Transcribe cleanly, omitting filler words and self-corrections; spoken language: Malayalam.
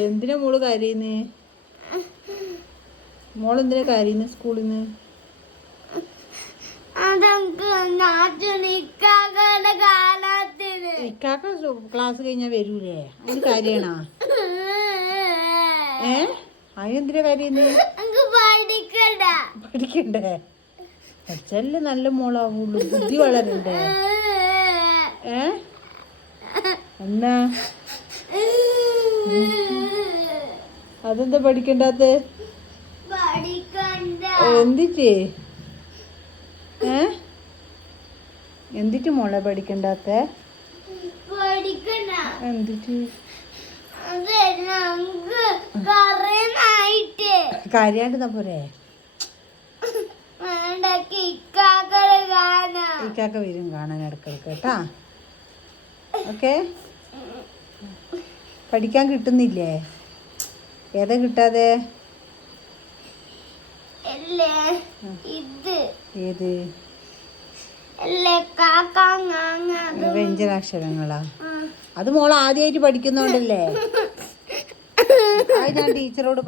എന്തിനാ മോള് കരയുന്നേ? മോളെന്തിനാ കരയുന്നേ സ്കൂളിൽ നിന്ന്? ഇക്കാക്ക ക്ലാസ് കഴിഞ്ഞാ വരൂലേ? അതിന് കാര്യണോ? അതിനെന്തിനാ കരയുന്നേ? പഠിക്കണ്ടേ? പഠിച്ചാലേ നല്ല മോളാവുള്ളൂ, ബുദ്ധി വളരണ്ടേ? എന്നാ അതെന്താ പഠിക്കണ്ടാത്ത? എന്തിട്ട് എന്തിട്ട് മോളെ പഠിക്കണ്ടാത്ത? എന്തിട്ട് കാര്യാണ്ട് പോരെ? ഇക്കാക്ക വരും കാണാൻ ഇടക്കിടക്ക് കേട്ടാ. ഓക്കെ. പഠിക്കാൻ കിട്ടുന്നില്ലേ? ഏതാ കിട്ടാതെ? ഏത് വ്യഞ്ജനാക്ഷരങ്ങളാ? അത് മോൾ ആദ്യമായിട്ട് പഠിക്കുന്നോണ്ടല്ലേ? അത് ഞാൻ ടീച്ചറോട്